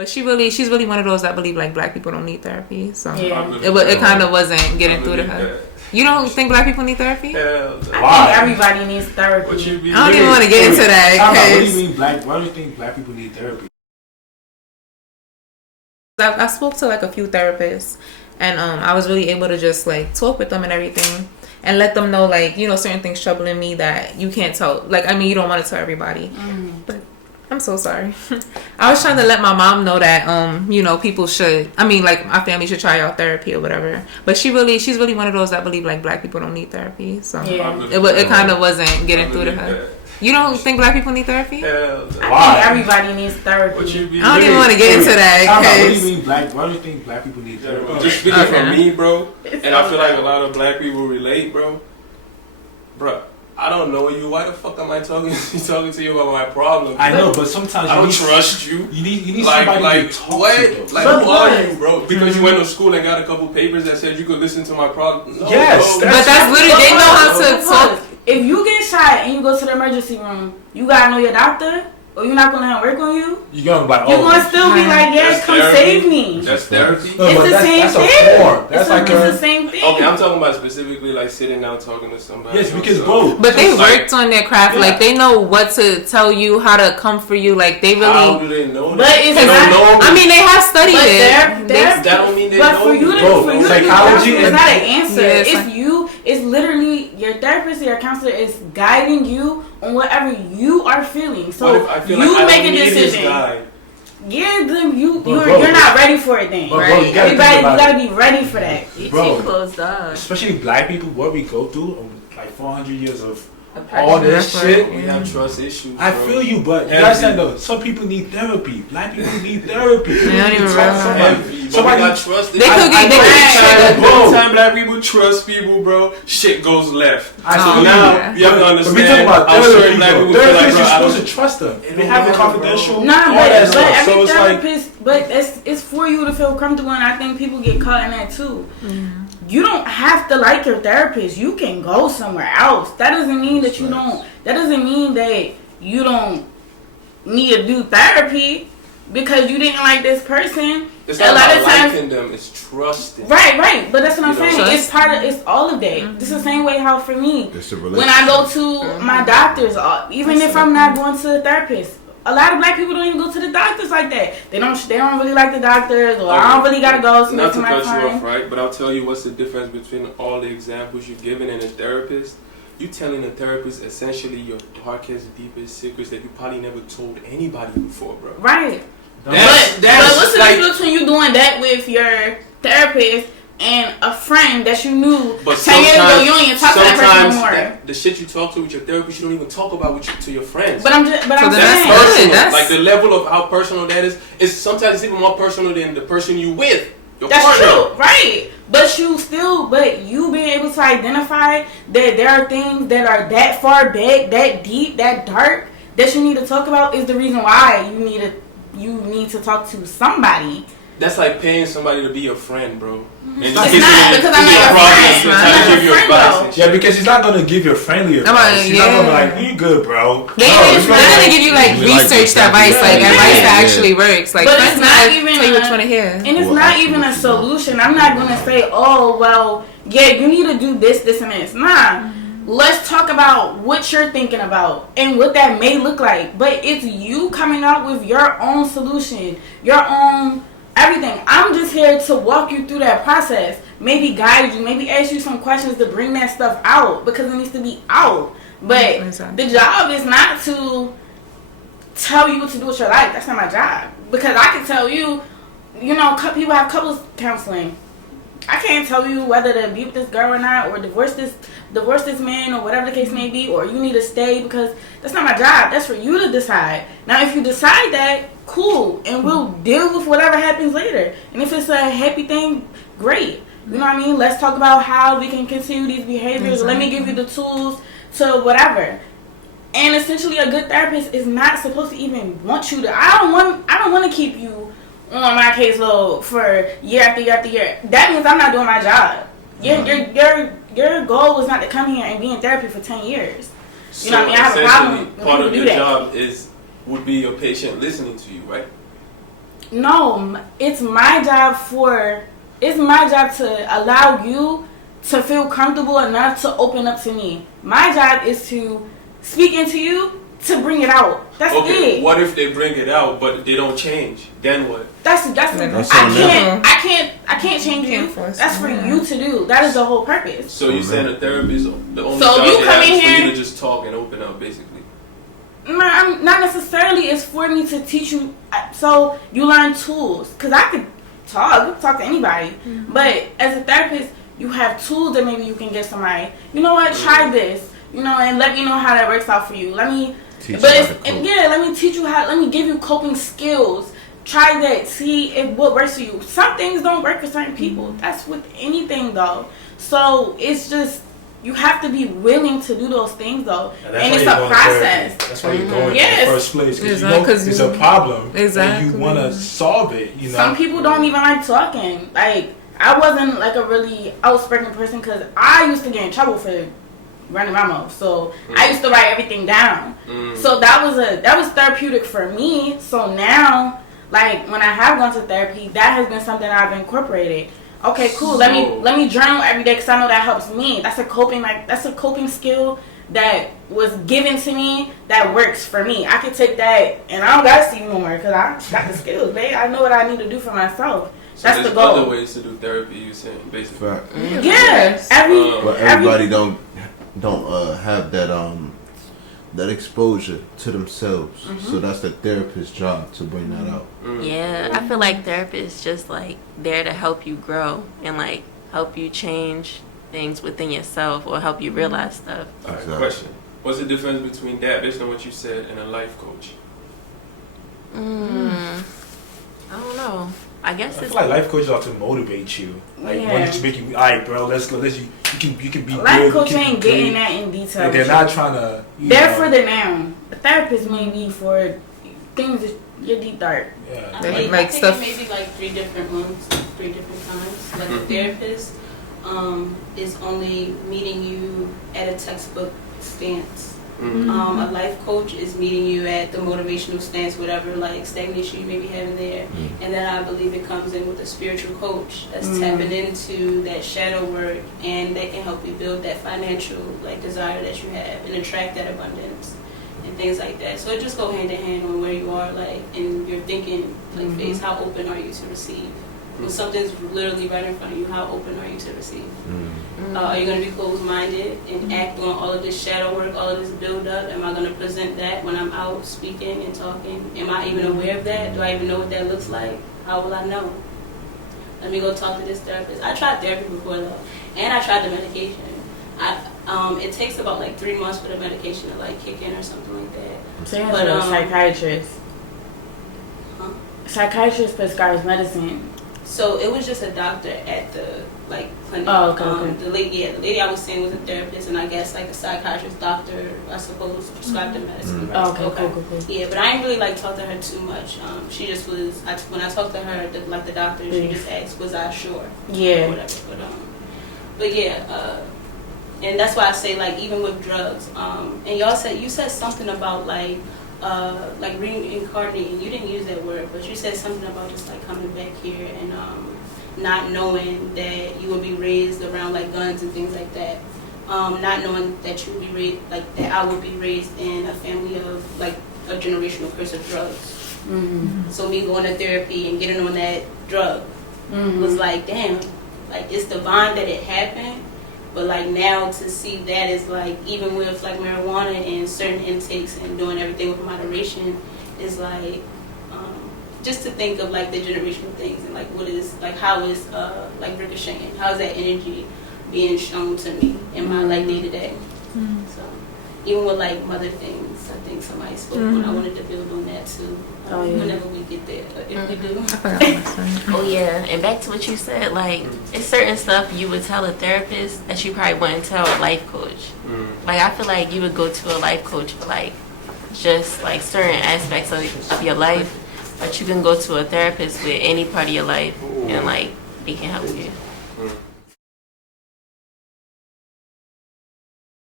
But she's really one of those that believe like black people don't need therapy. So it kind of wasn't getting through to her. You don't think black people need therapy? I think everybody needs therapy. I don't even want to get into that. What do you mean why do you think black people need therapy? I spoke to like a few therapists, and I was really able to just like talk with them and everything, and let them know like, you know, certain things troubling me that you can't tell. Like, I mean, you don't want to tell everybody, but I'm so sorry. I was trying to let my mom know that you know, people should, I mean, like, my family should try out therapy or whatever. But she's really one of those that believe like black people don't need therapy. So it kind of wasn't getting through to her. You don't think black people need therapy? I think everybody needs therapy. I don't even want to get into that. What do you mean why do you think black people need therapy? Just speaking from me, bro, and I feel like a lot of black people relate, bro. Bro, I don't know you. Why the fuck am I talking to you about my problems? I know, but sometimes I don't trust you. You need like, somebody to talk to. Like, who are you, bro? Because you went to school and got a couple papers that said you could listen to my problems. No, yes, bro. But that's literally, they know how to talk. If you get shot and you go to the emergency room, you gotta know your doctor, or you're not gonna have work on you. You're gonna you're gonna still be like, yes, come save me. That's therapy. No, it's the same that's thing. That's like the same thing. Okay, I'm talking about specifically like sitting down talking to somebody. Yes, because bro. But they worked on their craft. Yeah. Like, they know what to tell you, how to comfort you. Like, they really. How do they know that? But it's they don't know. I mean, they have studied it. That don't mean they know. But for you to psychology is not an answer. Yes. It's you. It's literally your therapist or your counselor is guiding you on whatever you are feeling. So you make a decision. Yeah, then you're not ready for it then. Right? You gotta be ready for that. Bro, closed up. Especially black people, what we go through, like 400 years of all this shit. We have trust issues. I feel you, but you understand though, some people need therapy. Black people need therapy. They don't even realize. Somebody got trust. They could get every time black people trust people, bro, shit goes left. So now you have to understand how certain black people feel like, bro, you're supposed to trust them. They have it confidential. Nah, but every therapist, but it's for you to feel comfortable, and I think people get caught in that too. You don't have to like your therapist. You can go somewhere else. That doesn't mean that you don't. That doesn't mean that you don't need to do therapy because you didn't like this person. It's not about liking them. It's trusting. Right. But that's what I'm saying. It's part of. It's all of that. This is the same way how for me when I go to my doctors, even if I'm not going to a therapist. A lot of black people don't even go to the doctors like that. They don't really like the doctors, or I don't really gotta go. So not to cut you off, right? But I'll tell you what's the difference between all the examples you've given and a therapist. You telling a therapist essentially your darkest, deepest secrets that you probably never told anybody before, bro. Right. But what's the difference between you doing that with your therapist and a friend that you knew 10 years ago? You don't even talk to that person no more. The shit you talk to with your therapist, you don't even talk about to your friends. But I'm saying that's personal. Like the level of how personal that is sometimes it's even more personal than the person you with. That's true, right? But you being able to identify that there are things that are that far back, that deep, that dark, that you need to talk about is the reason why you need to talk to somebody. That's like paying somebody to be your friend, bro. And it's not because I'm not your friend. Yeah, because he's not gonna give your friendly advice. He's not gonna be like, "You good, bro." He's not gonna give you like researched advice, like advice that actually works. Like, but it's not even tell you what you want to hear. And it's not even a solution. I'm not gonna say, "Oh, well, yeah, you need to do this, this, and this." Nah. Let's talk about what you're thinking about and what that may look like. But it's you coming up with your own solution, your own everything. I'm just here to walk you through that process. Maybe guide you. Maybe ask you some questions to bring that stuff out because it needs to be out. But the job is not to tell you what to do with your life. That's not my job. Because I can tell you, people have couples counseling. I can't tell you whether to be with this girl or not, or divorce this man, or whatever the case may be, or you need to stay, because that's not my job. That's for you to decide. Now, if you decide that, cool, and we'll deal with whatever happens later. And if it's a happy thing, great. You know what I mean? Let's talk about how we can continue these behaviors. Let me give you the tools to whatever. And essentially, a good therapist is not supposed to even want you to. I don't want to keep you on my caseload for year after year after year. That means I'm not doing my job. Your goal was not to come here and be in therapy for 10 years. You know what I mean? I have a problem when part people of do your that. job would be your patient listening to you, right? No, it's my job to allow you to feel comfortable enough to open up to me. My job is to speak into you to bring it out. That's it. What if they bring it out but they don't change? Then what? I can't change you. That's for you to do. That is the whole purpose. So you saying a therapist the only so job you they come have in is for here, you to just talk and open up, basically. Not necessarily. It's for me to teach you, so you learn tools. Cause I could talk to anybody, but as a therapist, you have tools that maybe you can get somebody. You know what? Try this. You know, and let me know how that works out for you. Let me teach you how. Let me give you coping skills. Try that. See if what works for you. Some things don't work for certain people. That's with anything though. So it's just. You have to be willing to do those things, though, and it's a process. That's why you're going in the first place, because you know it's a problem, and you want to solve it. You know, some people don't even like talking. Like I wasn't like a really outspoken person because I used to get in trouble for running my mouth. So I used to write everything down. So that was therapeutic for me. So now, like when I have gone to therapy, that has been something I've incorporated. Okay, cool. Let me journal every day because I know that helps me. That's a coping skill that was given to me that works for me. I can take that and I don't gotta see you no more because I got the skills, babe. I know what I need to do for myself. So that's the goal. Other ways to do therapy, you saying, basically. Right. Yeah. Everybody don't have that exposure to themselves. So that's the therapist's job to bring that out. Yeah, I feel like therapists just like there to help you grow and like help you change things within yourself or help you realize stuff. Exactly. Question: what's the difference between that, based on what you said, and a life coach? I don't know. I guess I it's feel like life coaches are to motivate you. Like want to make you, all right, bro. Let's you can be life good. Coach ain't getting that in detail. And they're not trying to. They're for the now. The therapist may be for things that you're deep dark. Yeah. I think stuff. Maybe like 3 different ones, 3 different times. Like a therapist is only meeting you at a textbook stance. A life coach is meeting you at the motivational stance, whatever like stagnation you may be having there. And then I believe it comes in with a spiritual coach that's tapping into that shadow work, and they can help you build that financial like desire that you have and attract that abundance and things like that. So it just go hand in hand on where you are like in your thinking like phase. How open are you to receive? When something's literally right in front of you, how open are you to receive? Are you going to be closed-minded and act on all of this shadow work, all of this build-up? Am I going to present that when I'm out speaking and talking? Am I even aware of that? Do I even know what that looks like? How will I know? Let me go talk to this therapist. I tried therapy before, though, and I tried the medication. It takes about like 3 months for the medication to like kick in or something like that. So you have to go to a psychiatrist. Psychiatrist prescribes medicine. So it was just a doctor at the like clinic. Oh, okay. The lady I was seeing was a therapist, and I guess like a psychiatrist doctor, I suppose, prescribed the medicine. Right? Oh, okay, cool. Yeah, but I didn't really like talk to her too much. She just was. When I talked to her, the doctor, she just asked, "Was I sure?" Yeah. Or whatever. But yeah, and that's why I say like even with drugs. And you said something about like reincarnating. You didn't use that word, but you said something about just like coming back here and not knowing that you would be raised around like guns and things like that. Not knowing that you would be raised like that. I would be raised in a family of like a generational curse of drugs. So me going to therapy and getting on that drug was like, damn, like it's divine that it happened. But like now to see that is like even with like marijuana and certain intakes and doing everything with moderation is like just to think of like the generational things and like what is like how is like ricocheting, how is that energy being shown to me in my like day to day. So even with like mother things, I think somebody spoke when I wanted to build on that too. Whenever we get there, if we do. Oh yeah, and back to what you said, like it's certain stuff you would tell a therapist that you probably wouldn't tell a life coach. Like I feel like you would go to a life coach for like just like certain aspects of your life, but you can go to a therapist with any part of your life and like they can help you.